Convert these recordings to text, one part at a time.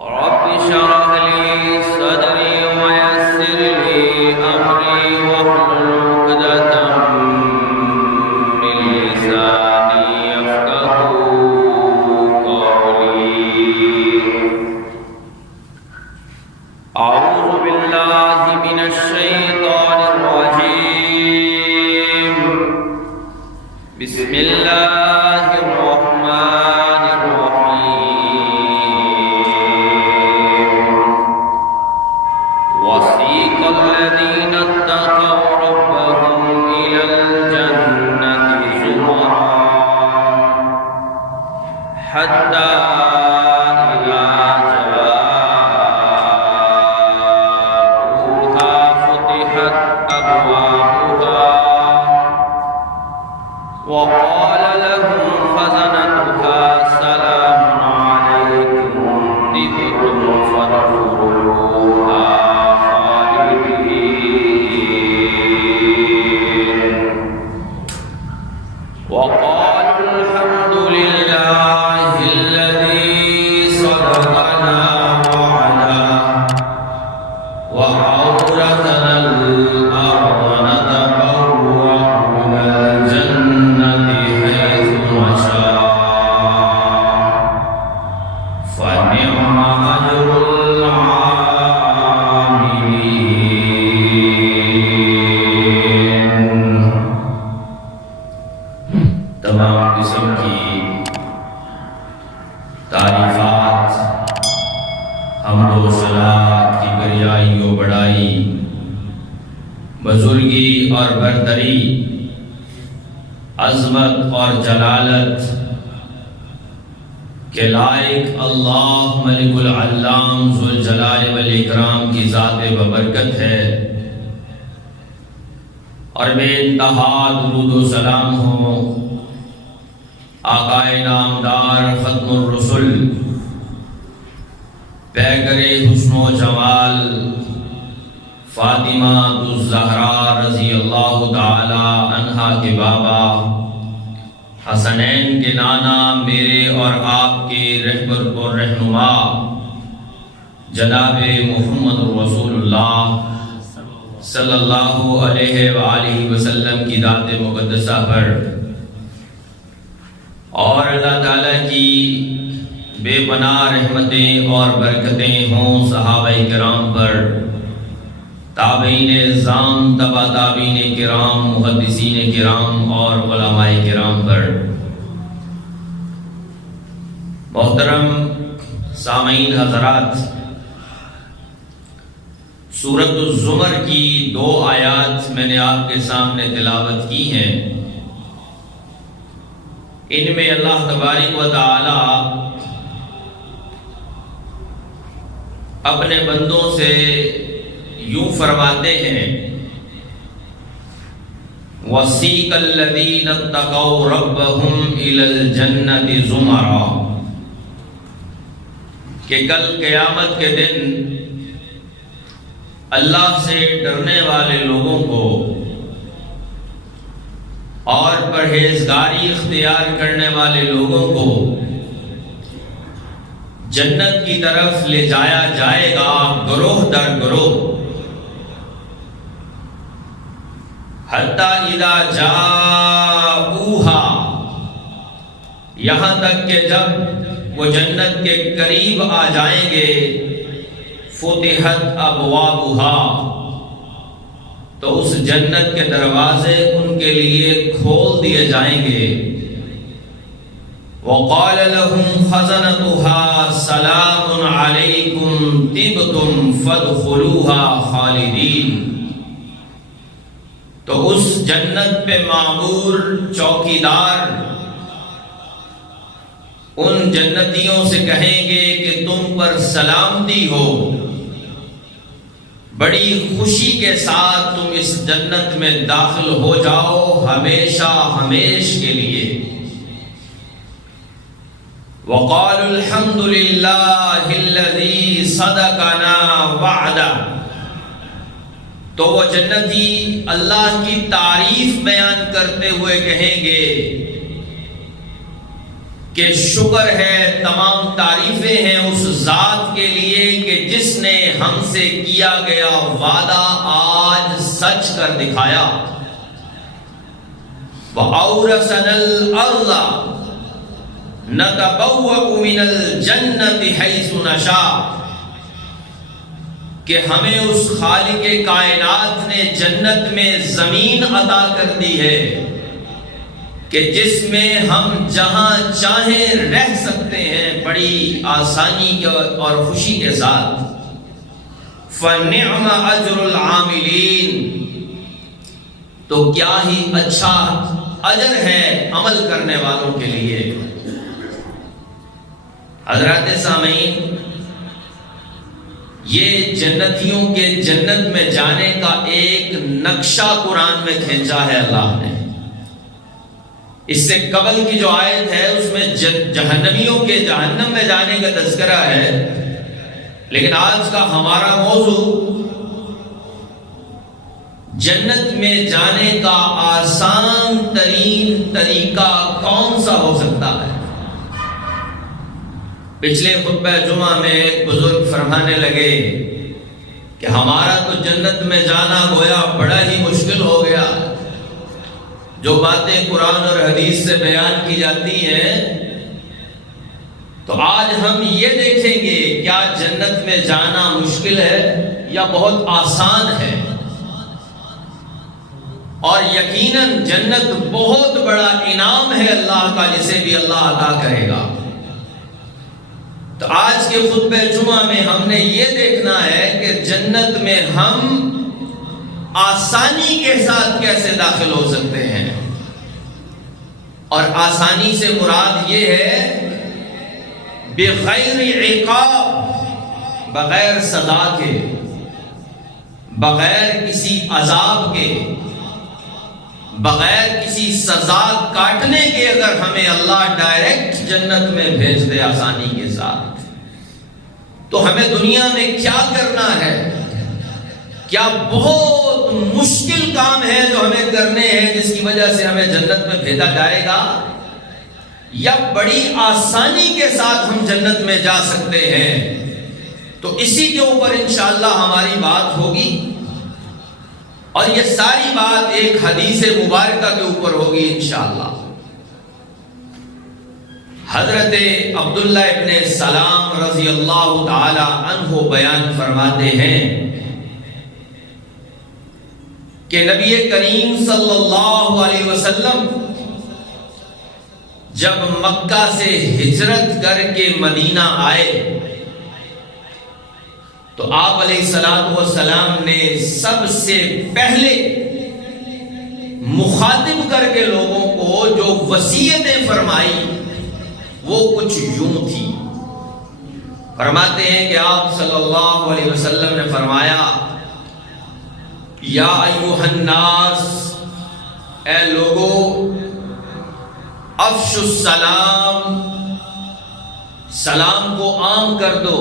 رب اشرح لي صدري ويسر لي أمري واحلل عقدة من لساني يفقهوا قولي. أعوذ بالله من الشيطان الرجيم. بسم الله الرحمن الرحيم. وسيق الذين اتقوا ربهم إلى الجنة زمرا حتى إذا جاءوها فتحت أبوابها وقال لهم خزنتها سلام عليكم طبتم فادخلوها خالدين وقالوا الحمد لله الذي صدقنا وعده وأورثنا الأرض نتبوأ من الجنة حيث نشاء فنعم أجر العاملين. تمام قسم کی تعریفات حمد و ثنا کی بریائی و بڑائی، بزرگی اور برتری، عظمت اور جلالت کے لائق اللہ ملک العلام ذوالجلال والاکرام کی ذات ببرکت ہے، اور بے انتہا درود و سلام ہو آقائے نامدار ختم الرسل پیکر حسن و جمال فاطمہ الزہرا رضی اللہ تعالی عنہا کے بابا، حسنین کے نانا، میرے اور آپ کے رہبر اور رہنما جناب محمد رسول اللہ صلی اللہ علیہ وآلہ وسلم کی ذات مقدسہ پر اور اللہ تعالیٰ کی بے پناہ رحمتیں اور برکتیں ہوں صحابہ کرام پر، تابعین اعظام، تبع تابعین کرام، محدثین کرام اور علماء کرام پر. محترم سامعین حضرات، سورۃ الزمر کی 2 آیات میں نے آپ کے سامنے تلاوت کی ہیں. ان میں اللہ تبارک و تعالی اپنے بندوں سے یوں فرماتے ہیں، وَسِيقَ الَّذِينَ اتَّقَوْا رَبَّهُمْ إِلَى الْجَنَّةِ زُمَرًا، کہ کل قیامت کے دن اللہ سے ڈرنے والے لوگوں کو اور پرہیزگاری اختیار کرنے والے لوگوں کو جنت کی طرف لے جایا جائے گا، گروہ در گروہ، حتی اذا جاؤوہا، یہاں تک کہ جب وہ جنت کے قریب آ جائیں گے، فتحت ابوابہا، تو اس جنت کے دروازے ان کے لیے کھول دیے جائیں گے. وَقَالَ لَهُمْ خَزَنَتُهَا سَلَامٌ عَلَيْكُمْ طِبْتُمْ فَادْخُلُوهَا خَالِدِينَ، تو اس جنت پہ معمور چوکیدار ان جنتیوں سے کہیں گے کہ تم پر سلامتی ہو، بڑی خوشی کے ساتھ تم اس جنت میں داخل ہو جاؤ ہمیشہ ہمیش کے لیے. وَقَالُوا الْحَمْدُ لِلَّهِ الَّذِي صَدَقَنَا وَعْدَهُ، تو وہ جنتی اللہ کی تعریف بیان کرتے ہوئے کہیں گے کہ شکر ہے، تمام تعریفیں ہیں اس ذات کے لیے کہ جس نے ہم سے کیا گیا وعدہ آج سچ کر دکھایا۔ وَأَوْرَثَنَا الْأَرْضَ نَتَبَوَّأُ مِنَ الْجَنَّةِ حَيْثُ نَشَاءُ، کہ ہمیں اس خالق کائنات نے جنت میں زمین عطا کر دی ہے کہ جس میں ہم جہاں چاہیں رہ سکتے ہیں بڑی آسانی اور خوشی کے ساتھ۔ فَنِعْمَ أَجْرُ الْعَامِلِينَ، تو کیا ہی اچھا اجر ہے عمل کرنے والوں کے لیے۔ حضرات سامعین، یہ جنتیوں کے جنت میں جانے کا ایک نقشہ قرآن میں کھینچا ہے اللہ نے۔ اس سے قبل کی جو آیت ہے اس میں جہنمیوں کے جہنم میں جانے کا تذکرہ ہے، لیکن آج کا ہمارا موضوع جنت میں جانے کا آسان ترین طریقہ کون سا ہو سکتا ہے۔ پچھلے خطبہ جمعہ میں ایک بزرگ فرمانے لگے کہ ہمارا تو جنت میں جانا گویا بڑا ہی مشکل ہو گیا، جو باتیں قرآن اور حدیث سے بیان کی جاتی ہیں۔ تو آج ہم یہ دیکھیں گے کیا جنت میں جانا مشکل ہے یا بہت آسان ہے، اور یقیناً جنت بہت بڑا انعام ہے اللہ کا، جسے بھی اللہ عطا کرے گا۔ تو آج کے خطبہ جمعہ میں ہم نے یہ دیکھنا ہے کہ جنت میں ہم آسانی کے ساتھ کیسے داخل ہو سکتے ہیں، اور آسانی سے مراد یہ ہے بغیر عقاب، بغیر سزا کے، بغیر کسی عذاب کے، بغیر کسی سزا کاٹنے کے، اگر ہمیں اللہ ڈائریکٹ جنت میں بھیج دے آسانی کے ساتھ، تو ہمیں دنیا میں کیا کرنا ہے؟ کیا بہت مشکل کام ہے جو ہمیں کرنے ہیں جس کی وجہ سے ہمیں جنت میں بھیجا جائے گا، یا بڑی آسانی کے ساتھ ہم جنت میں جا سکتے ہیں؟ تو اسی کے اوپر انشاءاللہ ہماری بات ہوگی، اور یہ ساری بات ایک حدیث مبارکہ کے اوپر ہوگی انشاءاللہ۔ حضرت عبداللہ ابن سلام رضی اللہ تعالی عنہ بیان فرماتے ہیں کہ نبی کریم صلی اللہ علیہ وسلم جب مکہ سے ہجرت کر کے مدینہ آئے تو آپ علیہ الصلوۃ والسلام نے سب سے پہلے مخاطب کر کے لوگوں کو جو وصیتیں فرمائی وہ کچھ یوں تھی۔ فرماتے ہیں کہ آپ صلی اللہ علیہ وسلم نے فرمایا، یا ایھا الناس، اے لوگو، افشوا السلام، سلام کو عام کر دو،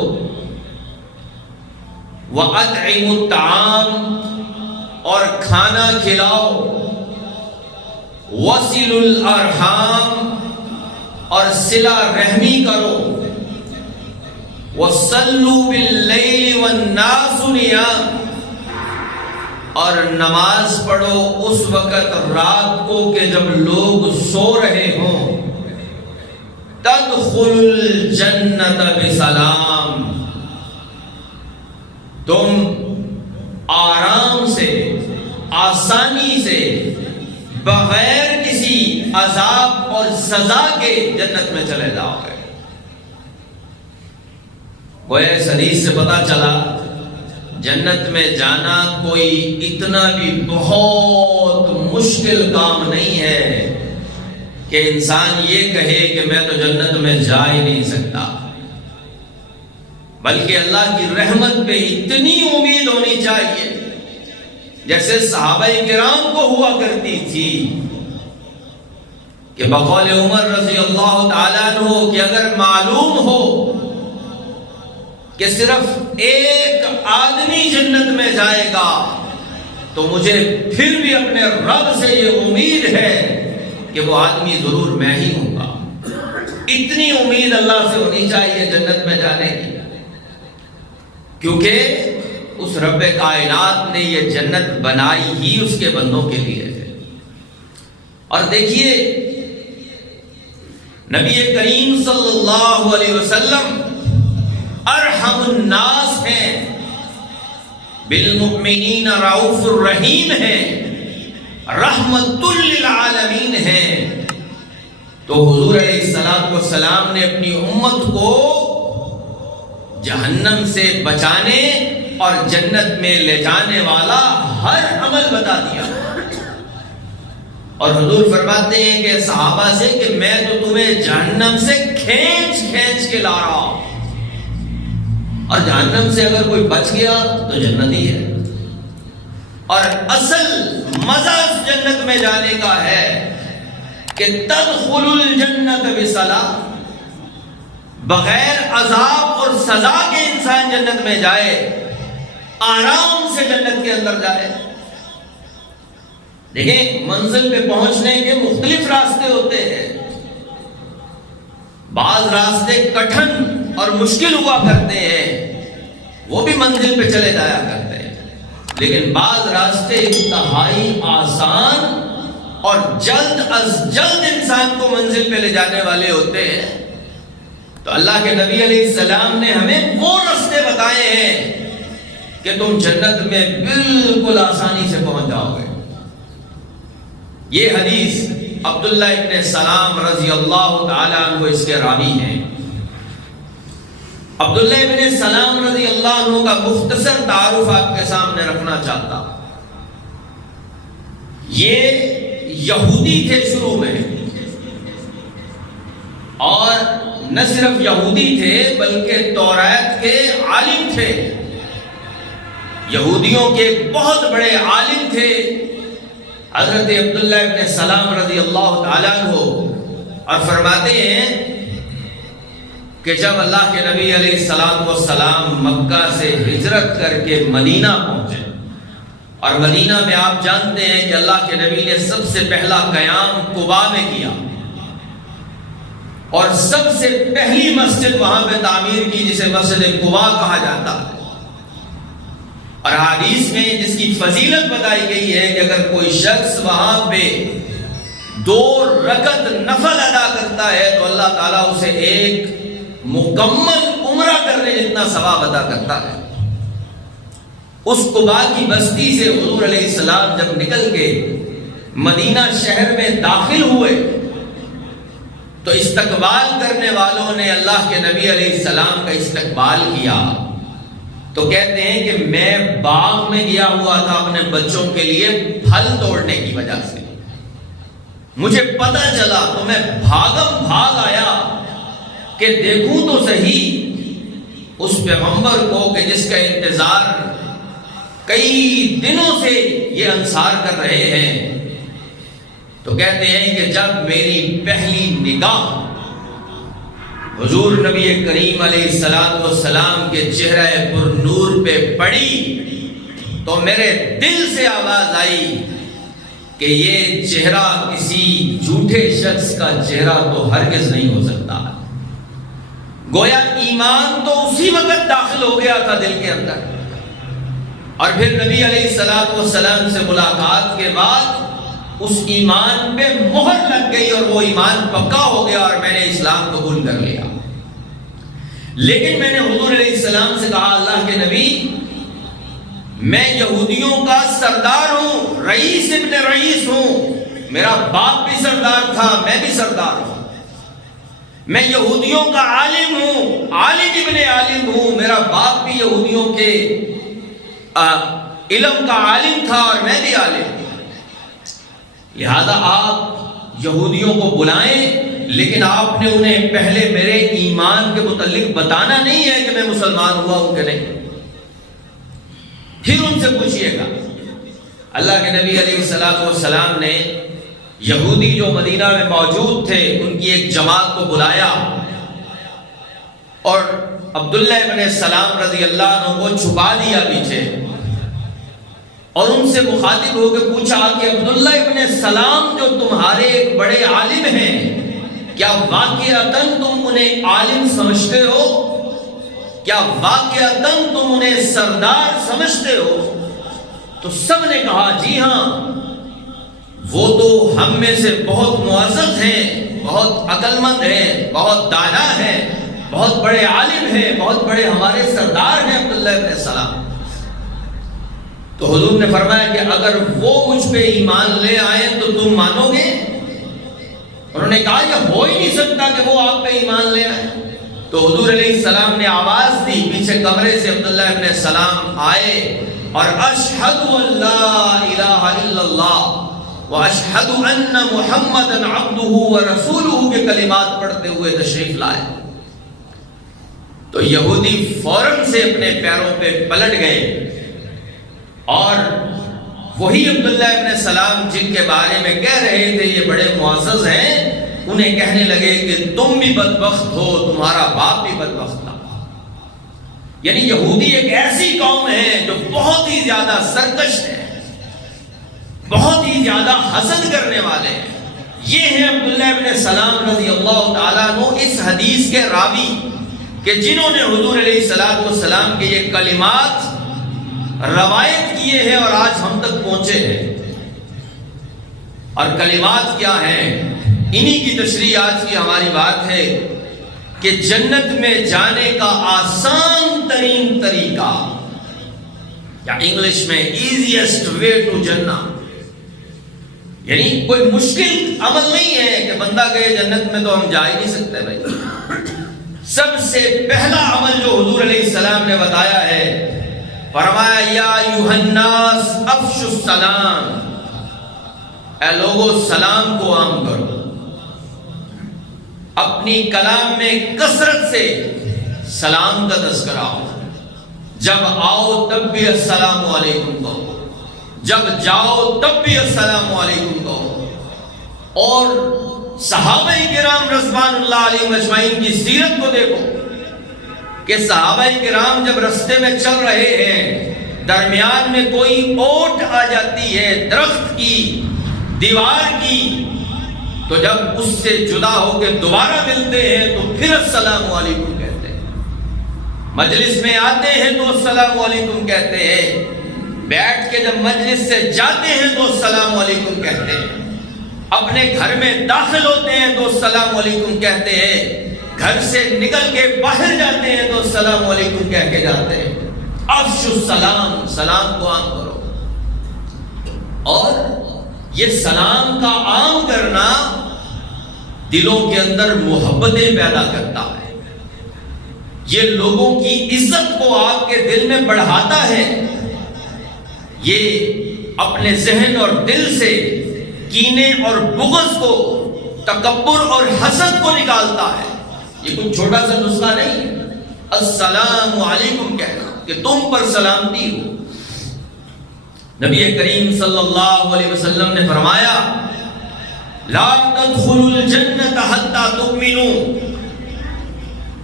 وَأَطْعِمُوا الطَّعَامَ، اور کھانا کھلاؤ، وَصِلُوا الْأَرْحَامَ، اور صلہ رحمی کرو، وَصَلُّوا بِاللَّيْلِ وَالنَّاسُ نِيَامٌ، اور نماز پڑھو اس وقت رات کو کہ جب لوگ سو رہے ہوں، تَدْخُلُوا الْجَنَّةَ بِسَلَامٍ، تم آرام سے، آسانی سے، بغیر کسی عذاب اور سزا کے جنت میں چلے جاؤ گے۔ وہ اس حدیث سے پتا چلا جنت میں جانا کوئی اتنا بھی بہت مشکل کام نہیں ہے کہ انسان یہ کہے کہ میں تو جنت میں جا ہی نہیں سکتا، بلکہ اللہ کی رحمت پہ اتنی امید ہونی چاہیے جیسے صحابہ کرام کو ہوا کرتی تھی کہ بقول عمر رضی اللہ تعالیٰ عنہ کہ اگر معلوم ہو کہ صرف ایک آدمی جنت میں جائے گا تو مجھے پھر بھی اپنے رب سے یہ امید ہے کہ وہ آدمی ضرور میں ہی ہوں گا۔ اتنی امید اللہ سے ہونی چاہیے جنت میں جانے کی، کیونکہ اس رب کائنات نے یہ جنت بنائی ہی اس کے بندوں کے لیے ہے۔ اور دیکھیے نبی کریم صلی اللہ علیہ وسلم ارحم الناس ہیں، بالمؤمنین رؤوف الرحیم ہیں، رحمت للعالمین ہیں۔ تو حضور علیہ الصلوۃ والسلام نے اپنی امت کو جہنم سے بچانے اور جنت میں لے جانے والا ہر عمل بتا دیا۔ اور حضور فرماتے ہیں کہ صحابہ سے کہ میں تو تمہیں جہنم سے کھینچ کھینچ کے لا رہا ہوں، اور جہنم سے اگر کوئی بچ گیا تو جنتی ہے۔ اور اصل مزہ اس جنت میں جانے کا ہے کہ تدخل الجنت بسلام، بغیر عذاب اور سزا کے انسان جنت میں جائے، آرام سے جنت کے اندر جائے۔ دیکھیں منزل پہ پہنچنے کے مختلف راستے ہوتے ہیں، بعض راستے کٹھن اور مشکل ہوا کرتے ہیں، وہ بھی منزل پہ چلے جایا کرتے ہیں، لیکن بعض راستے انتہائی آسان اور جلد از جلد انسان کو منزل پہ لے جانے والے ہوتے ہیں۔ تو اللہ کے نبی علیہ السلام نے ہمیں وہ راستے بتائے ہیں کہ تم جنت میں بالکل آسانی سے پہنچ جاؤ گے۔ یہ حدیث عبداللہ ابن سلام رضی اللہ تعالیٰ عنہ اس کے راوی ہیں۔ عبداللہ ابن سلام رضی اللہ عنہ کا مختصر تعارف آپ کے سامنے رکھنا چاہتا۔ یہ یہودی تھے شروع میں، اور نہ صرف یہودی تھے بلکہ توریت کے عالم تھے، یہودیوں کے بہت بڑے عالم تھے حضرت عبداللہ ابن سلام رضی اللہ تعالیٰ عنہ۔ اور فرماتے ہیں کہ جب اللہ کے نبی علیہ الصلوۃ والسلام مکہ سے ہجرت کر کے مدینہ پہنچے، اور مدینہ میں آپ جانتے ہیں کہ اللہ کے نبی نے سب سے پہلا قیام قباء میں کیا، اور سب سے پہلی مسجد وہاں پہ تعمیر کی جسے مسجد قباء کہا جاتا ہے۔ اور حدیث میں جس کی فضیلت بتائی گئی ہے کہ اگر کوئی شخص وہاں پہ 2 رکعت نفل ادا کرتا ہے تو اللہ تعالیٰ اسے ایک مکمل عمرہ کرنے جتنا ثواب ادا کرتا ہے۔ اس قباء کی بستی سے حضور علیہ السلام جب نکل کے مدینہ شہر میں داخل ہوئے تو استقبال کرنے والوں نے اللہ کے نبی علیہ السلام کا استقبال کیا۔ تو کہتے ہیں کہ میں باغ میں گیا ہوا تھا اپنے بچوں کے لیے پھل توڑنے کی وجہ سے، مجھے پتہ چلا تو میں بھاگ آیا کہ دیکھوں تو صحیح اس پیغمبر کو کہ جس کا انتظار کئی دنوں سے یہ انصار کر رہے ہیں۔ تو کہتے ہیں کہ جب میری پہلی نگاہ حضور نبی کریم علیہ الصلوۃ والسلام کے چہرہ پر نور پہ پڑی تو میرے دل سے آواز آئی کہ یہ چہرہ کسی جھوٹے شخص کا چہرہ تو ہرگز نہیں ہو سکتا۔ گویا ایمان تو اسی وقت داخل ہو گیا تھا دل کے اندر، اور پھر نبی علیہ الصلوۃ والسلام سے ملاقات کے بعد اس ایمان پہ مہر لگ گئی اور وہ ایمان پکا ہو گیا اور میں نے اسلام قبول کر لیا۔ لیکن میں نے حضور علیہ السلام سے کہا اللہ کے نبی میں یہودیوں کا سردار ہوں، رئیس ابن رئیس ہوں، میرا باپ بھی سردار تھا، میں بھی سردار ہوں، میں یہودیوں کا عالم ہوں، عالم ابن عالم ہوں، میرا باپ بھی یہودیوں کے علم کا عالم تھا اور میں بھی عالم ہوں، لہذا آپ یہودیوں کو بلائیں لیکن آپ نے انہیں پہلے میرے ایمان کے متعلق بتانا نہیں ہے کہ میں مسلمان ہوا ہوں کہ نہیں، پھر ان سے پوچھئے گا۔ اللہ کے نبی علیہ الصلوۃ والسلام نے یہودی جو مدینہ میں موجود تھے ان کی ایک جماعت کو بلایا اور عبداللہ ابن سلام رضی اللہ عنہ کو چھپا دیا پیچھے، اور ان سے مخاطب ہو کے پوچھا کہ عبداللہ ابن سلام جو تمہارے ایک بڑے عالم ہیں کیا واقعتاً تم انہیں عالم سمجھتے ہو؟ کیا واقعتاً تم انہیں سردار سمجھتے ہو؟ تو سب نے کہا جی ہاں، وہ تو ہم میں سے بہت معزز ہیں، بہت عقل مند ہیں، بہت دانا ہیں، بہت بڑے عالم ہیں، بہت بڑے ہمارے سردار ہیں عبداللہ ابن سلام۔ تو حضور نے فرمایا کہ اگر وہ مجھ پہ ایمان لے آئیں تو تم مانو گے؟ انہوں نے کہا کہ ہو ہی نہیں سکتا کہ وہ آپ پہ ایمان لے آئیں۔ تو حضور علیہ السلام نے آواز دی، پیچھے کمرے سے عبداللہ ابن سلام آئے اور اشہد ان لا الہ الا اللہ واشہد ان محمدا عبدہ ورسولہ کے کلمات پڑھتے ہوئے تشریف لائے۔ تو یہودی فوراً سے اپنے پیروں پہ پلٹ گئے اور وہی عبداللہ ابن سلام جن کے بارے میں کہہ رہے تھے یہ بڑے معزز ہیں، انہیں کہنے لگے کہ تم بھی بدبخت ہو، تمہارا باپ بھی بدبخت تھا۔ یعنی یہودی ایک ایسی قوم ہے جو بہت ہی زیادہ سرکش ہے، بہت ہی زیادہ حسد کرنے والے ہیں۔ یہ ہیں عبداللہ ابن سلام رضی اللہ تعالیٰ عنہ، اس حدیث کے راوی کہ جنہوں نے حضور علیہ السلام کے یہ کلمات روایت کیے ہیں اور آج ہم تک پہنچے ہیں۔ اور کلمات کیا ہیں؟ انہی کی تشریح آج کی ہماری بات ہے کہ جنت میں جانے کا آسان ترین طریقہ، یا انگلش میں ایزیسٹ وے ٹو جنہ، یعنی کوئی مشکل عمل نہیں ہے کہ بندہ کہے جنت میں تو ہم جا ہی نہیں سکتے بھائی۔ سب سے پہلا عمل جو حضور علیہ السلام نے بتایا ہے، فرمایا یا ایھا الناس افشوا السلام، اے لوگو سلام کو عام کرو۔ اپنی کلام میں کثرت سے سلام کا تذکرہ ہو، جب آؤ تب بھی السلام علیکم کہو، جب جاؤ تب بھی السلام علیکم کہو۔ اور صحابہ کرام رضوان اللہ علیہم اجمعین کی سیرت کو دیکھو کہ صحابہ کرام جب رستے میں چل رہے ہیں، درمیان میں کوئی اوٹ آ جاتی ہے درخت کی، دیوار کی، تو جب اس سے جدا ہو کے دوبارہ ملتے ہیں تو پھر السلام علیکم کہتے ہیں، مجلس میں آتے ہیں تو السلام علیکم کہتے ہیں، بیٹھ کے جب مجلس سے جاتے ہیں تو السلام علیکم کہتے ہیں، اپنے گھر میں داخل ہوتے ہیں تو السلام علیکم کہتے ہیں، گھر سے نکل کے باہر جاتے ہیں تو السلام علیکم کہہ کے جاتے ہیں۔ افشوا السلام، سلام کو عام کرو۔ اور یہ سلام کا عام کرنا دلوں کے اندر محبتیں پیدا کرتا ہے، یہ لوگوں کی عزت کو آپ کے دل میں بڑھاتا ہے، یہ اپنے ذہن اور دل سے کینے اور بغض کو، تکبر اور حسد کو نکالتا ہے۔ یہ کوئی چھوٹا سا نسخہ نہیں، السلام علیکم کہنا کہ تم پر سلامتی ہو۔ نبی کریم صلی اللہ علیہ وسلم نے فرمایا لا تدخلوا الجنة حتى تؤمنوا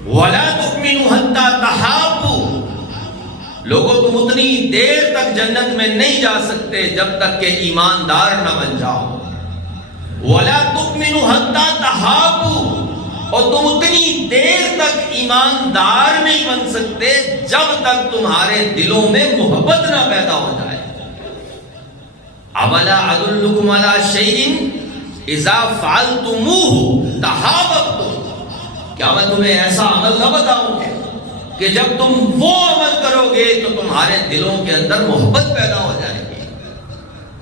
ولا تؤمنوا حتى تحابوا، لوگوں تم اتنی دیر تک جنت میں نہیں جا سکتے جب تک کہ ایماندار نہ بن جاؤ، ولا تؤمنوا حتى تحابوا، اور تم اتنی دیر تک ایماندار نہیں بن سکتے جب تک تمہارے دلوں میں محبت نہ پیدا ہو جائے۔ اولا ادلکم علی شیء اذا فعلتموہ تحاببتم، کیا میں تمہیں ایسا عمل نہ بتاؤں کہ جب تم وہ عمل کرو گے تو تمہارے دلوں کے اندر محبت پیدا ہو جائے گی؟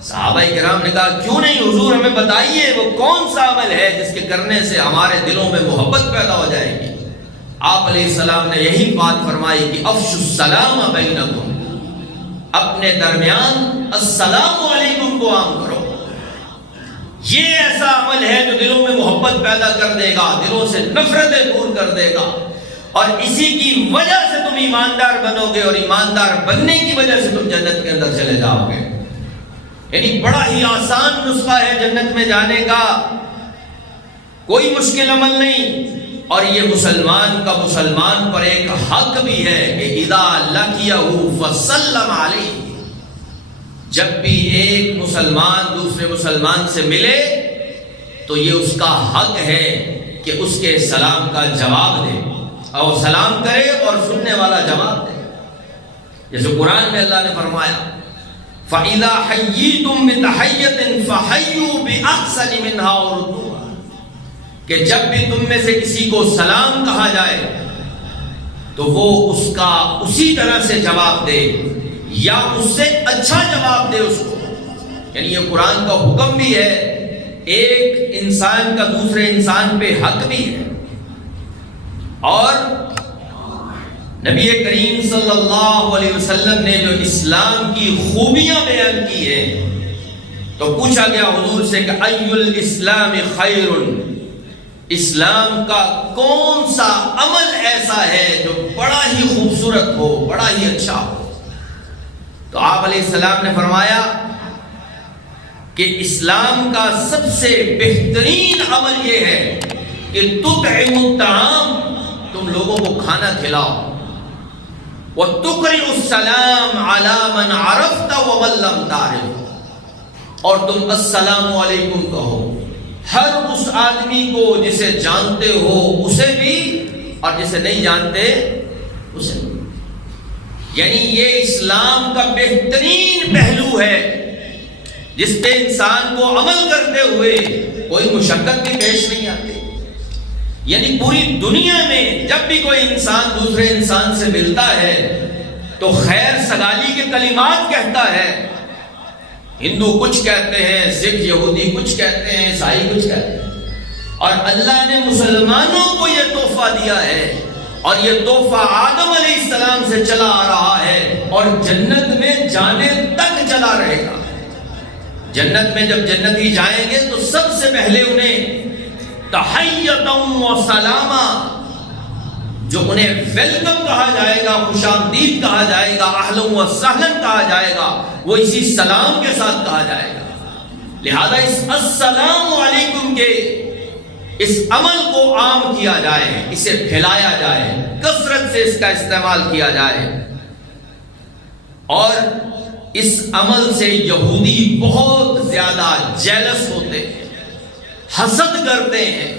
صحابہ کرام نے کہا کیوں نہیں حضور، ہمیں بتائیے وہ کون سا عمل ہے جس کے کرنے سے ہمارے دلوں میں محبت پیدا ہو جائے گی؟ آپ علیہ السلام نے یہی بات فرمائی کہ افشوا السلام بینکم، اپنے درمیان السلام علیکم کو عام کرو۔ یہ ایسا عمل ہے جو دلوں میں محبت پیدا کر دے گا، دلوں سے نفرتیں دور کر دے گا، اور اسی کی وجہ سے تم ایماندار بنو گے، اور ایماندار بننے کی وجہ سے تم جنت کے اندر چلے جاؤ گے۔ یعنی بڑا ہی آسان نسخہ ہے جنت میں جانے کا، کوئی مشکل عمل نہیں۔ اور یہ مسلمان کا مسلمان پر ایک حق بھی ہے کہ اذا لقیہ فسلم علیہ، جب بھی ایک مسلمان دوسرے مسلمان سے ملے تو یہ اس کا حق ہے کہ اس کے سلام کا جواب دے، اور سلام کرے اور سننے والا جواب دے. جیسے قرآن میں اللہ نے فرمایا فَإِذَا حَيِّيتُم بِتَحِيَّةٍ فَحَيُّوا بِأَحْسَنِ مِنْهَا أَوْ رُدُّوهَا، کہ جب بھی تم میں سے کسی کو سلام کہا جائے تو وہ اس کا اسی طرح سے جواب دے یا اس سے اچھا جواب دے اس کو. یعنی یہ قرآن کا حکم بھی ہے، ایک انسان کا دوسرے انسان پہ حق بھی ہے. اور نبی کریم صلی اللہ علیہ وسلم نے جو اسلام کی خوبیاں بیان کی ہیں تو پوچھا گیا حضور سے کہ ای الاسلام خیر، اسلام کا کون سا عمل ایسا ہے جو بڑا ہی خوبصورت ہو، بڑا ہی اچھا ہو؟ تو آپ علیہ السلام نے فرمایا کہ اسلام کا سب سے بہترین عمل یہ ہے کہ تطعم الطعام، تم لوگوں کو کھانا کھلاؤ، وَتُقْرِئُ السَّلَامَ عَلَى مَنْ عَرَفْتَ وَمَنْ لَمْ تَعْرِفْ، اور تم السلام علیکم کہو ہر اس آدمی کو جسے جانتے ہو اسے بھی، اور جسے نہیں جانتے اسے بھی. یعنی یہ اسلام کا بہترین پہلو ہے جس پہ انسان کو عمل کرتے ہوئے کوئی مشقت بھی پیش نہیں آتی. یعنی پوری دنیا میں جب بھی کوئی انسان دوسرے انسان سے ملتا ہے تو خیر سگالی کے کلمات کہتا ہے. ہندو کچھ کہتے ہیں، سکھ یہودی کچھ کہتے ہیں، عیسائی کچھ کہتے ہیں، اور اللہ نے مسلمانوں کو یہ تحفہ دیا ہے، اور یہ تحفہ آدم علیہ السلام سے چلا آ رہا ہے اور جنت میں جانے تک چلا رہے گا. جنت میں جب جنتی جائیں گے تو سب سے پہلے انہیں تحیّۃً و سلامہ، جو انہیں ویلکم کہا جائے گا، خوش آمدید کہا جائے گا، اہلاً و سہلاً کہا جائے گا، وہ اسی سلام کے ساتھ کہا جائے گا. لہذا اس السلام علیکم کے اس عمل کو عام کیا جائے، اسے پھیلایا جائے، کثرت سے اس کا استعمال کیا جائے. اور اس عمل سے یہودی بہت زیادہ جیلس ہوتے ہیں، حسد کرتے ہیں،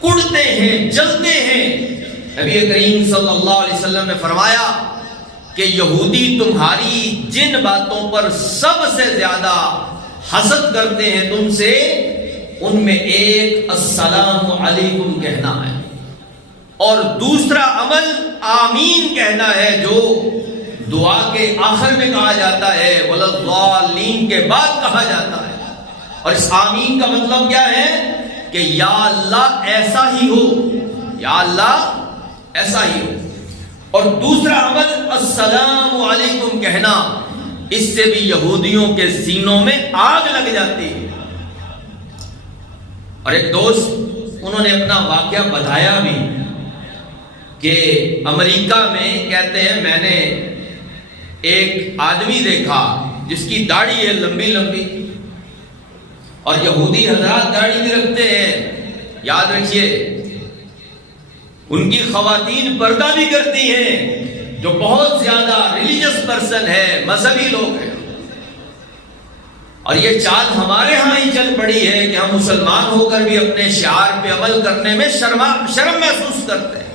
کڑتے ہیں، جلتے ہیں. نبی کریم صلی اللہ علیہ وسلم نے فرمایا کہ یہودی تمہاری جن باتوں پر سب سے زیادہ حسد کرتے ہیں تم سے، ان میں ایک السلام علیکم کہنا ہے، اور دوسرا عمل آمین کہنا ہے، جو دعا کے آخر میں کہا جاتا ہے، وَلَضَّالِّينَ کے بعد کہا جاتا ہے. اور اس آمین کا مطلب کیا ہے کہ یا اللہ ایسا ہی ہو، یا اللہ ایسا ہی ہو. اور دوسرا عمل السلام علیکم کہنا، اس سے بھی یہودیوں کے سینوں میں آگ لگ جاتی ہے. اور ایک دوست انہوں نے اپنا واقعہ بتایا بھی کہ امریکہ میں کہتے ہیں میں نے ایک آدمی دیکھا جس کی داڑھی ہے لمبی لمبی، اور یہودی حضرات داڑھی بھی رکھتے ہیں، یاد رکھیے ان کی خواتین پردہ بھی کرتی ہیں، جو بہت زیادہ ریلیجس پرسن ہے، مذہبی لوگ ہیں. اور یہ چال ہمارے ہاں ہی چل پڑی ہے کہ ہم مسلمان ہو کر بھی اپنے شعار پہ عمل کرنے میں شرم محسوس کرتے ہیں.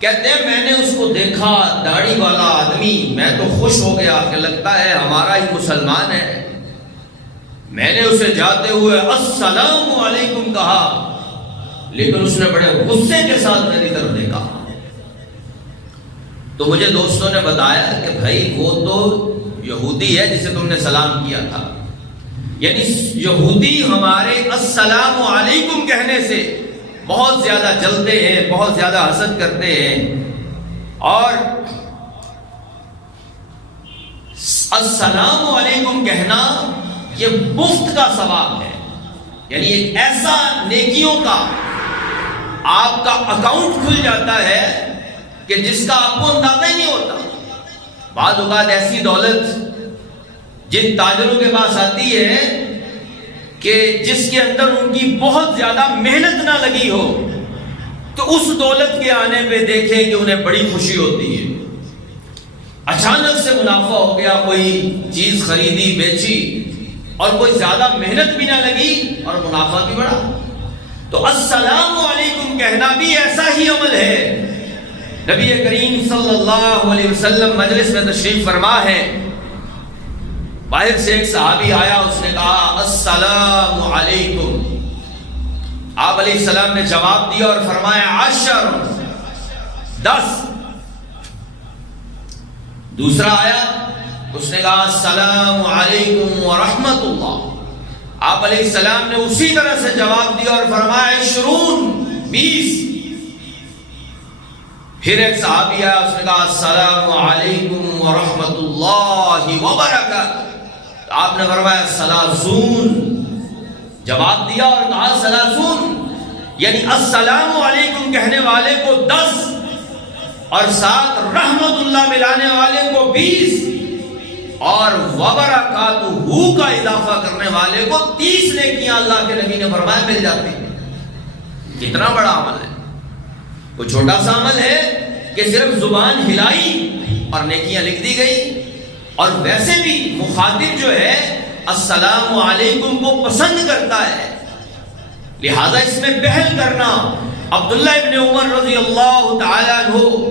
کہتے ہیں میں نے اس کو دیکھا داڑھی والا آدمی، میں تو خوش ہو گیا کہ لگتا ہے ہمارا ہی مسلمان ہے. میں نے اسے جاتے ہوئے السلام علیکم کہا، لیکن اس نے بڑے غصے کے ساتھ میری طرف دیکھا. تو مجھے دوستوں نے بتایا کہ بھائی وہ تو یہودی ہے جسے تم نے سلام کیا تھا. یعنی یہودی ہمارے السلام علیکم کہنے سے بہت زیادہ جلتے ہیں، بہت زیادہ حسد کرتے ہیں. اور السلام علیکم کہنا یہ مفت کا ثواب ہے، یعنی ایک ایسا نیکیوں کا آپ کا اکاؤنٹ کھل جاتا ہے کہ جس کا آپ کو اندازہ ہی نہیں ہوتا. بعض اوقات ایسی دولت جن تاجروں کے پاس آتی ہے کہ جس کے اندر ان کی بہت زیادہ محنت نہ لگی ہو، تو اس دولت کے آنے پہ دیکھیں کہ انہیں بڑی خوشی ہوتی ہے. اچانک سے منافع ہو گیا، کوئی چیز خریدی بیچی اور کوئی زیادہ محنت بھی نہ لگی اور منافع بھی بڑھا. تو السلام علیکم کہنا بھی ایسا ہی عمل ہے۔ نبی کریم صلی اللہ علیہ وسلم مجلس میں تشریف فرما ہے، باہر سے ایک صحابی آیا، اس نے کہا السلام علیکم۔ آپ علیہ السلام نے جواب دیا اور فرمایا 10۔ دوسرا آیا، اس نے کہا السلام علیکم ورحمۃ اللہ۔ آپ علیہ السلام نے اسی طرح سے جواب دیا اور فرمایا 20۔ پھر ایک صحابی آیا، اس نے کہا السلام علیکم ورحمۃ اللہ وبرکاتہ۔ آپ نے فرمایا 30۔ جواب دیا اور کہا 30، یعنی السلام علیکم کہنے والے کو 10 اور ساتھ رحمت اللہ ملانے والے کو 20 اور وبرکاتہ کا اضافہ کرنے والے کو 30 نیکیاں اللہ کے نبی نے فرمایا مل جاتی ہیں۔ کتنا بڑا عمل ہے! وہ چھوٹا سا عمل ہے کہ صرف زبان ہلائی اور نیکیاں لکھ دی گئی، اور ویسے بھی مخاطب جو ہے السلام علیکم کو پسند کرتا ہے، لہذا اس میں پہل کرنا۔ عبداللہ ابن عمر رضی اللہ تعالیٰ عنہ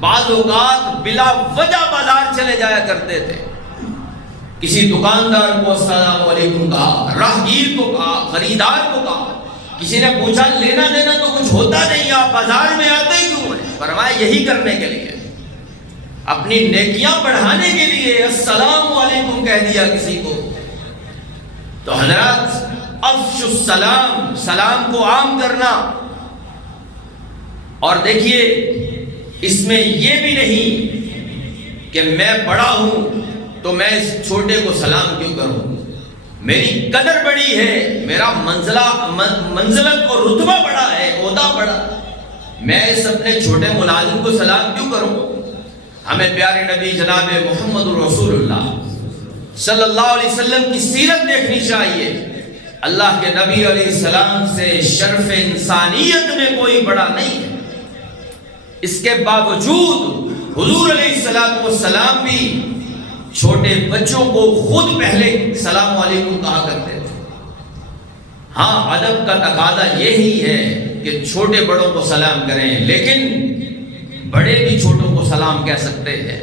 بعض اوقات بلا وجہ بازار چلے جایا کرتے تھے، کسی دکاندار کو السلام علیکم کہا، راہگیر کو کہا، خریدار کو کہا، کسی نے پوچھا لینا دینا تو کچھ ہوتا نہیں، آپ بازار میں آتے کیوں ہیں؟ فرمایا یہی کرنے کے لیے، اپنی نیکیاں بڑھانے کے لیے السلام علیکم کہہ دیا کسی کو۔ تو حضرات افش السلام، سلام کو عام کرنا۔ اور دیکھیے اس میں یہ بھی نہیں کہ میں بڑا ہوں تو میں اس چھوٹے کو سلام کیوں کروں، میری قدر بڑی ہے، میرا منزلت اور رتبہ بڑا ہے، عہدہ بڑا، میں اس اپنے چھوٹے ملازم کو سلام کیوں کروں؟ ہمیں پیارے نبی جناب محمد رسول اللہ صلی اللہ علیہ وسلم کی سیرت دیکھنی چاہیے۔ اللہ کے نبی علیہ السلام سے شرف انسانیت میں کوئی بڑا نہیں ہے، اس کے باوجود حضور علیہ السلام بھی چھوٹے بچوں کو خود پہلے سلام علیکم کہا کرتے تھے۔ ہاں ادب کا تقاضا یہی ہے کہ چھوٹے بڑوں کو سلام کریں، لیکن بڑے بھی چھوٹوں کو سلام کہہ سکتے ہیں۔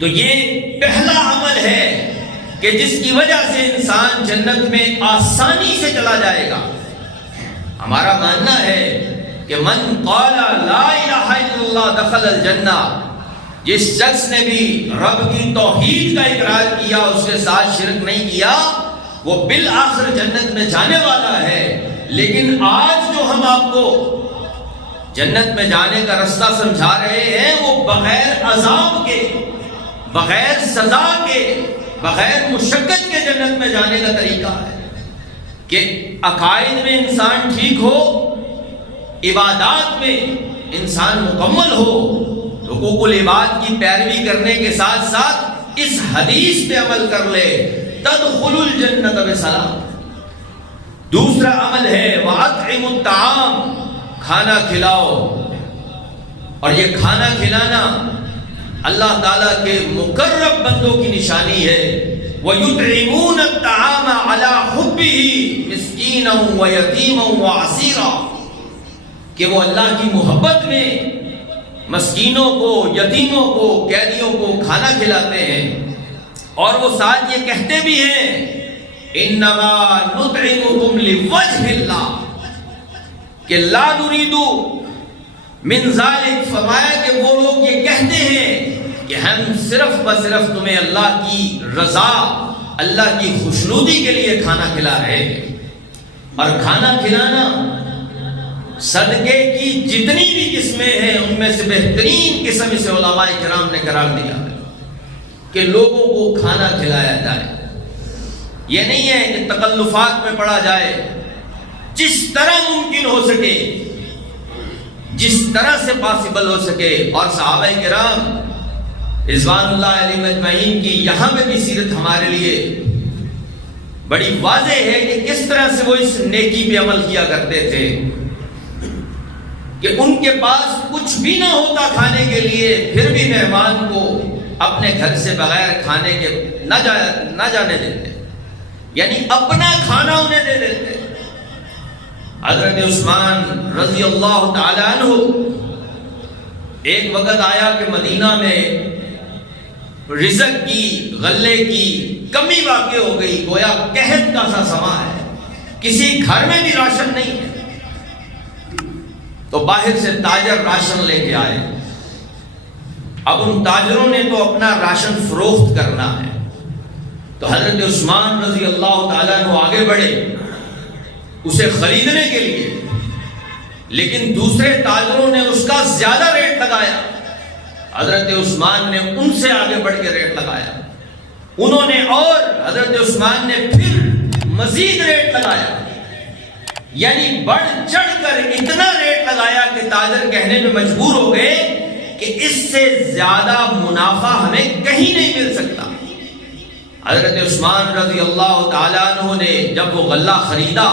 تو یہ پہلا عمل ہے کہ جس کی وجہ سے انسان جنت میں آسانی سے چلا جائے گا۔ ہمارا ماننا ہے کہ من قال لا الہ الا اللہ دخل الجنہ، جس شخص نے بھی رب کی توحید کا اقرار کیا، اس کے ساتھ شرک نہیں کیا، وہ بالآخر جنت میں جانے والا ہے۔ لیکن آج جو ہم آپ کو جنت میں جانے کا رستہ سمجھا رہے ہیں، وہ بغیر عذاب کے، بغیر سزا کے، بغیر مشقت کے جنت میں جانے کا طریقہ ہے کہ عقائد میں انسان ٹھیک ہو، عبادات میں انسان مکمل ہو، حقوق العباد کی پیروی کرنے کے ساتھ ساتھ اس حدیث پہ عمل کر لے، تدخل الجنت بسلام۔ دوسرا عمل ہے وَأَطْعِمُ الطَّعَامَ، کھانا کھلاؤ، اور یہ کھانا کھلانا اللہ تعالیٰ کے مقرب بندوں کی نشانی ہے۔ وَيُطْعِمُونَ الطَّعَامَ عَلَى حُبِّهِ مِسْكِينًا وَيَتِيمًا وَعَسِيرًا، کہ وہ اللہ کی محبت میں مسکینوں کو، یتیموں کو، قیدیوں کو کھانا کھلاتے ہیں، اور وہ ساتھ یہ کہتے بھی ہیں إِنَّمَا نُطْعِمُكُمْ لِوَجْهِ اللَّهِ، کہ لا نریدو من ذالک، فرمایا کہ وہ لوگ یہ کہتے ہیں کہ ہم صرف بصرف تمہیں اللہ کی رضا، اللہ کی خوشنودی کے لیے کھانا کھلا رہے ہیں۔ اور کھانا کھلانا صدقے کی جتنی بھی قسمیں ہیں ان میں سے بہترین قسم اسے علماء کرام نے قرار دیا ہے کہ لوگوں کو کھانا کھلایا جائے۔ یہ نہیں ہے کہ تکلفات میں پڑا جائے، جس طرح ممکن ہو سکے، جس طرح سے پاسبل ہو سکے۔ اور صحابہ کرام رضوان اللہ علیہم اجمعین کی یہاں پہ بھی سیرت ہمارے لیے بڑی واضح ہے کہ کس طرح سے وہ اس نیکی پہ عمل کیا کرتے تھے کہ ان کے پاس کچھ بھی نہ ہوتا کھانے کے لیے، پھر بھی مہمان کو اپنے گھر سے بغیر کھانے کے نہ جانے دیتے، یعنی اپنا کھانا انہیں دے دیتے۔ حضرت عثمان رضی اللہ تعالی عنہ ایک وقت آیا کہ مدینہ میں رزق کی، غلے کی کمی واقع ہو گئی، گویا قحط کا سا سما ہے، کسی گھر میں بھی راشن نہیں ہے۔ تو باہر سے تاجر راشن لے کے آئے۔ اب ان تاجروں نے تو اپنا راشن فروخت کرنا ہے، تو حضرت عثمان رضی اللہ تعالیٰ عنہ آگے بڑھے اسے خریدنے کے لیے، لیکن دوسرے تاجروں نے اس کا زیادہ ریٹ لگایا۔ حضرت عثمان نے ان سے آگے بڑھ کے ریٹ لگایا، انہوں نے، اور حضرت عثمان نے پھر مزید ریٹ لگایا، یعنی بڑھ چڑھ کر اتنا ریٹ لگایا کہ تاجر کہنے میں مجبور ہو گئے کہ اس سے زیادہ منافع ہمیں کہیں نہیں مل سکتا۔ حضرت عثمان رضی اللہ تعالیٰ عنہ نے جب وہ غلہ خریدا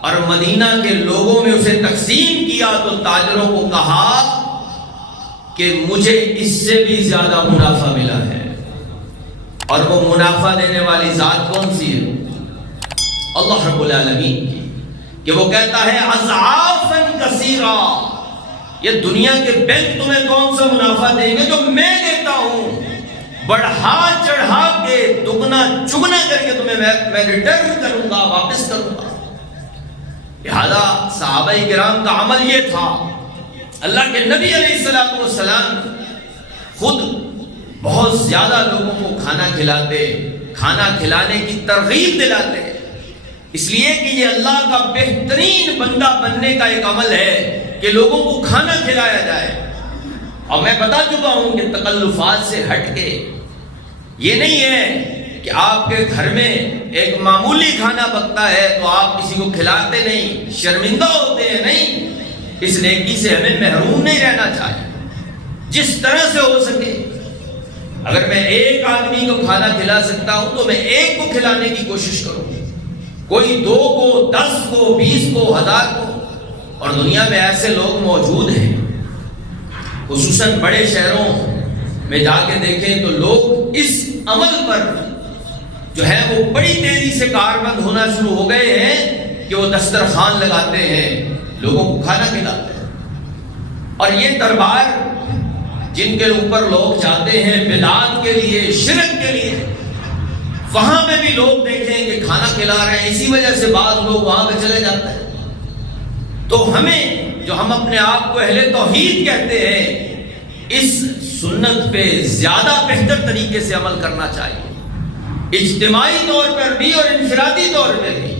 اور مدینہ کے لوگوں میں اسے تقسیم کیا تو تاجروں کو کہا کہ مجھے اس سے بھی زیادہ منافع ملا ہے، اور وہ منافع دینے والی ذات کون سی ہے؟ اللہ رب العالمین کی، کہ وہ کہتا ہے اضعافا کثیرا، یہ دنیا کے بینک تمہیں کون سا منافع دیں گے جو میں دیتا ہوں، بڑھا چڑھا کے دگنا چگنا کر کے تمہیں میں ریٹرن کروں گا، واپس کروں گا۔ لہذا صحابہ کرام کا عمل یہ تھا، اللہ کے نبی علیہ السلام خود بہت زیادہ لوگوں کو کھانا کھلاتے، کھانا کھلانے کی ترغیب دلاتے، اس لیے کہ یہ اللہ کا بہترین بندہ بننے کا ایک عمل ہے کہ لوگوں کو کھانا کھلایا جائے۔ اور میں بتا چکا ہوں کہ تکلفات سے ہٹ کے یہ نہیں ہے کہ آپ کے گھر میں ایک معمولی کھانا پکتا ہے تو آپ کسی کو کھلاتے نہیں، شرمندہ ہوتے ہیں، نہیں، اس نیکی سے ہمیں محروم نہیں رہنا چاہیے۔ جس طرح سے ہو سکے، اگر میں ایک آدمی کو کھانا کھلا سکتا ہوں تو میں ایک کو کھلانے کی کوشش کروں، کوئی 2 کو، 10 کو، 20 کو، 1000 کو۔ اور دنیا میں ایسے لوگ موجود ہیں، خصوصاً بڑے شہروں میں جا کے دیکھیں تو لوگ اس عمل پر جو ہے وہ بڑی تیزی سے کاربند ہونا شروع ہو گئے ہیں کہ وہ دسترخوان لگاتے ہیں، لوگوں کو کھانا کھلاتے ہیں۔ اور یہ دربار جن کے اوپر لوگ جاتے ہیں بدعات کے لیے، شرک کے لیے، وہاں پہ بھی لوگ دیکھیں کہ کھانا کھلا رہے ہیں، اسی وجہ سے بعض لوگ وہاں پہ چلے جاتے ہیں۔ تو ہمیں، جو ہم اپنے آپ کو اہل توحید کہتے ہیں، اس سنت پہ زیادہ بہتر طریقے سے عمل کرنا چاہیے، اجتماعی طور پر بھی اور انفرادی طور پر بھی،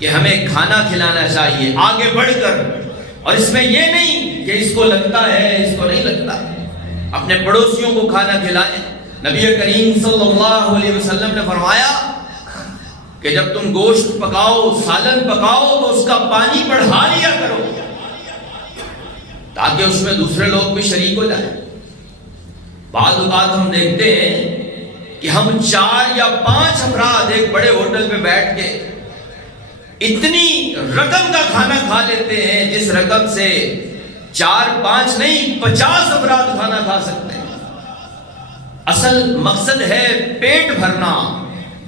کہ ہمیں کھانا کھلانا چاہیے آگے بڑھ کر۔ اور اس میں یہ نہیں کہ اس کو لگتا ہے، اس کو نہیں لگتا، اپنے پڑوسیوں کو کھانا کھلائیں۔ نبی کریم صلی اللہ علیہ وسلم نے فرمایا کہ جب تم گوشت پکاؤ، سالن پکاؤ تو اس کا پانی بڑھا لیا کرو تاکہ اس میں دوسرے لوگ بھی شریک ہو جائیں۔ بعض اوقات ہم دیکھتے ہیں کہ ہم 4 یا 5 افراد ایک بڑے ہوٹل پہ بیٹھ کے اتنی رقم کا کھانا کھا لیتے ہیں جس رقم سے 4-5 نہیں 50 افراد کھانا کھا سکتے ہیں۔ اصل مقصد ہے پیٹ بھرنا،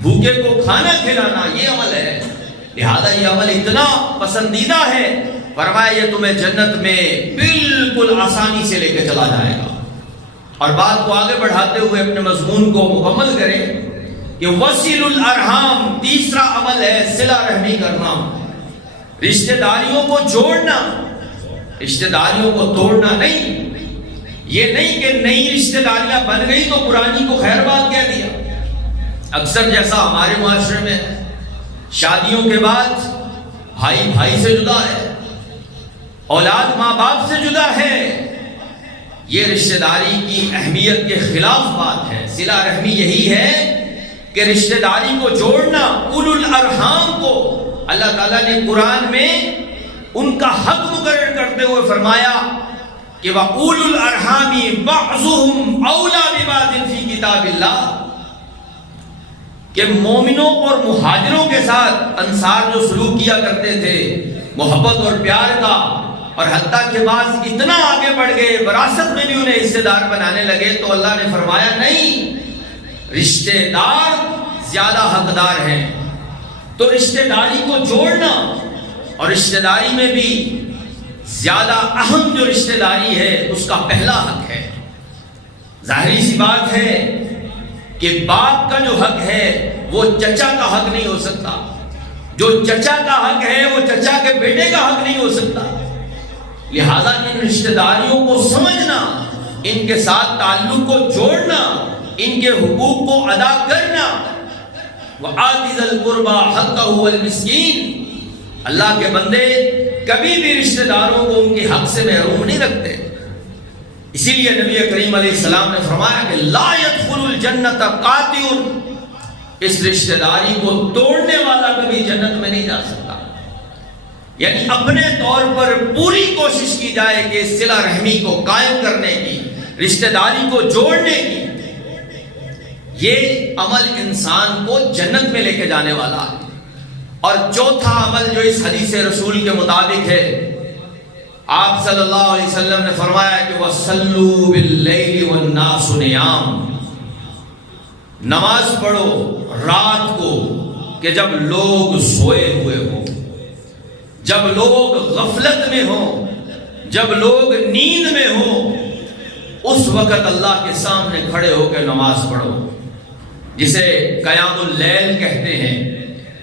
بھوکے کو کھانا کھلانا، یہ عمل ہے۔ لہذا یہ عمل اتنا پسندیدہ ہے، فرمایا یہ تمہیں جنت میں بالکل آسانی سے لے کے چلا جائے گا۔ اور بات کو آگے بڑھاتے ہوئے اپنے مضمون کو مکمل کریں کہ وصل الارحام تیسرا عمل ہے صلہ رحمی کرنا، رشتہ داریوں کو جوڑنا، رشتہ داریوں کو توڑنا نہیں۔ یہ نہیں کہ نئی رشتہ داریاں بن گئی تو پرانی کو خیر بات کہہ دیا۔ اکثر جیسا ہمارے معاشرے میں شادیوں کے بعد بھائی بھائی سے جدا ہے، اولاد ماں باپ سے جدا ہے، یہ رشتہ داری کی اہمیت کے خلاف بات ہے۔ صلہ رحمی یہی ہے کہ رشتہ داری کو جوڑنا، اولو الارحام کو اللہ تعالیٰ نے قرآن میں ان کا حق مقرر کرتے ہوئے فرمایا کہ وَأُولُو الْأَرْحَامِ بَعْضُهُمْ أَوْلَى بِبَعْضٍ فِي كِتَابِ اللَّهِ، کہ مومنوں اور مہاجروں کے ساتھ انصار جو سلوک کیا کرتے تھے محبت اور پیار کا، اور حتیٰ کہ بعض اتنا آگے بڑھ گئے وراثت میں بھی انہیں حصے دار بنانے لگے، تو اللہ نے فرمایا نہیں، رشتہ دار زیادہ حقدار ہیں۔ تو رشتہ داری کو جوڑنا، اور رشتہ داری میں بھی زیادہ اہم جو رشتہ داری ہے اس کا پہلا حق ہے۔ ظاہری سی بات ہے کہ باپ کا جو حق ہے وہ چچا کا حق نہیں ہو سکتا، جو چچا کا حق ہے وہ چچا کے بیٹے کا حق نہیں ہو سکتا۔ لہذا ان رشتہ داریوں کو سمجھنا، ان کے ساتھ تعلق کو جوڑنا، ان کے حقوق کو ادا کرنا، وَآتِ ذَا الْقُرْبَى حَقَّهُ وَالْمِسْكِينَ، اللہ کے بندے کبھی بھی رشتہ داروں کو ان کے حق سے محروم نہیں رکھتے۔ اسی لیے نبی کریم علیہ السلام نے فرمایا کہ لا يدخل الجنت قاطع، اس رشتہ داری کو توڑنے والا کبھی جنت میں نہیں جا سکتا۔ یعنی اپنے طور پر پوری کوشش کی جائے کہ اس صلہ رحمی کو قائم کرنے کی، رشتہ داری کو جوڑنے کی، یہ عمل انسان کو جنت میں لے کے جانے والا ہے۔ اور چوتھا عمل جو اس حدیث رسول کے مطابق ہے، آپ صلی اللہ علیہ وسلم نے فرمایا کہ وَصَلُّوا بِاللَّيْلِ وَالنَّاسُ نِيَامٌ، نماز پڑھو رات کو کہ جب لوگ سوئے ہوئے ہوں، جب لوگ غفلت میں ہوں، جب لوگ نیند میں ہوں، اس وقت اللہ کے سامنے کھڑے ہو کے نماز پڑھو، جسے قیام اللیل کہتے ہیں،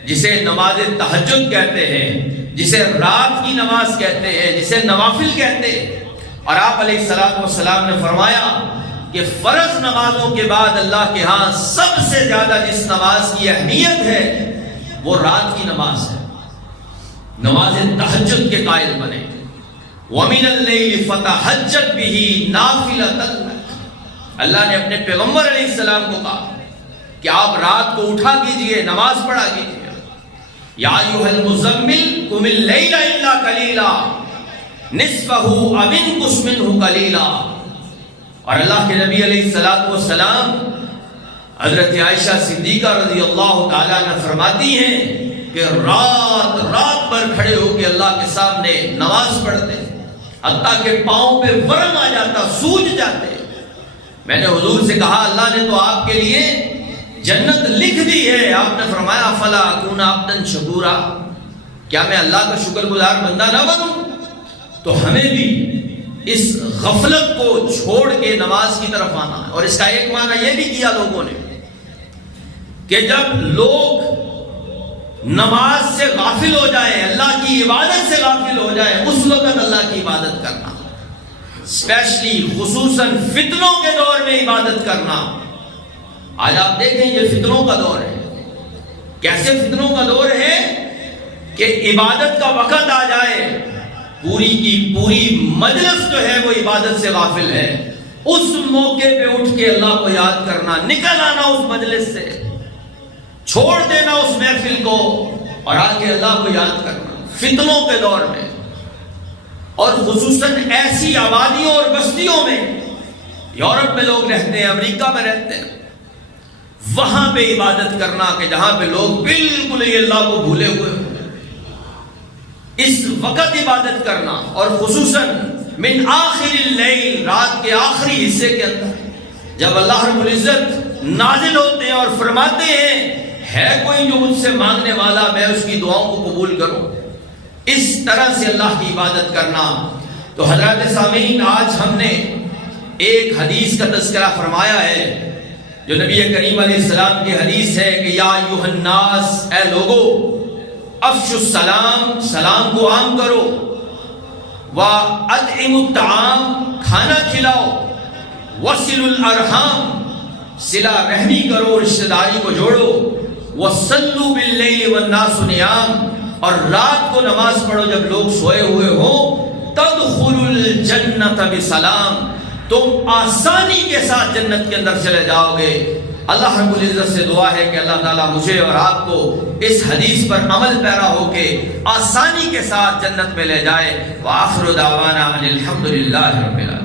جسے نماز تہجد کہتے ہیں، جسے رات کی نماز کہتے ہیں، جسے نوافل کہتے ہیں۔ اور آپ علیہ السلام نے فرمایا کہ فرض نمازوں کے بعد اللہ کے ہاں سب سے زیادہ جس نماز کی اہمیت ہے وہ رات کی نماز ہے۔ نماز تہجد کے قائل بنے، وَمِنَ اللَّيْلِ فَتَہَجَّدْ بِهِ نَافِلَةً لَكَ، اللہ نے اپنے پیغمبر علیہ السلام کو کہا کہ آپ رات کو اٹھا کیجئے، نماز پڑھا کیجئے۔ یا ایھا المزمل قم اللیل الا قلیلا نصفہ او انقص منہ قلیلا۔ اور اللہ کے نبی علیہ السلام حضرت عائشہ صدیقہ رضی اللہ تعالیٰ عنہ فرماتی ہیں کہ رات بھر کھڑے ہو کے اللہ کے سامنے نماز پڑھتے، حتیٰ کہ پاؤں پہ ورم آ جاتا، سوج جاتے۔ میں نے حضور سے کہا اللہ نے تو آپ کے لیے جنت لکھ دی ہے، آپ نے فرمایا فلا اکون عبدا شکورا، کیا میں اللہ کا شکر گزار بندہ نہ بنوں؟ تو ہمیں بھی اس غفلت کو چھوڑ کے نماز کی طرف آنا ہے۔ اور اس کا ایک معنی یہ بھی کیا لوگوں نے کہ جب لوگ نماز سے غافل ہو جائیں، اللہ کی عبادت سے غافل ہو جائیں، اس وقت اللہ کی عبادت کرنا، اسپیشلی خصوصاً فتنوں کے دور میں عبادت کرنا۔ آج آپ دیکھیں یہ فتنوں کا دور ہے، کیسے فتنوں کا دور ہے کہ عبادت کا وقت آ جائے، پوری کی پوری مجلس جو ہے وہ عبادت سے غافل ہے، اس موقع پہ اٹھ کے اللہ کو یاد کرنا، نکل آنا اس مجلس سے، چھوڑ دینا اس محفل کو اور آ کے اللہ کو یاد کرنا فتنوں کے دور میں۔ اور خصوصاً ایسی آبادیوں اور بستیوں میں، یورپ میں لوگ رہتے ہیں، امریکہ میں رہتے ہیں، وہاں پہ عبادت کرنا کہ جہاں پہ لوگ بالکل ہی اللہ کو بھولے ہوئے ہوں، اس وقت عبادت کرنا، اور خصوصاً من آخر اللیل، رات کے آخری حصے کے اندر جب اللہ رب العزت نازل ہوتے ہیں اور فرماتے ہیں ہے کوئی جو مجھ سے مانگنے والا، میں اس کی دعاؤں کو قبول کروں، اس طرح سے اللہ کی عبادت کرنا۔ تو حضرات سامعین، آج ہم نے ایک حدیث کا تذکرہ فرمایا ہے جو نبی کریم علیہ السلام کی حدیث ہے کہ یا ایھا الناس، اے لوگو، افشوا السلام، سلام کو عام کرو، واطعموا الطعام، کھانا کھلاؤ، وصلوا الارحام، صلہ رحمی کرو، رشتہ داری کو جوڑو، وصلوا باللیل والناس نیام، اور رات کو نماز پڑھو جب لوگ سوئے ہوئے ہوں، تدخلوا الجنت بسلام، تم آسانی کے ساتھ جنت کے اندر چلے جاؤ گے۔ اللہ رب العزت سے دعا ہے کہ اللہ تعالیٰ مجھے اور آپ کو اس حدیث پر عمل پیرا ہو کے آسانی کے ساتھ جنت میں لے جائے۔ وآخر دعوانا ان الحمد للہ رب العالمین۔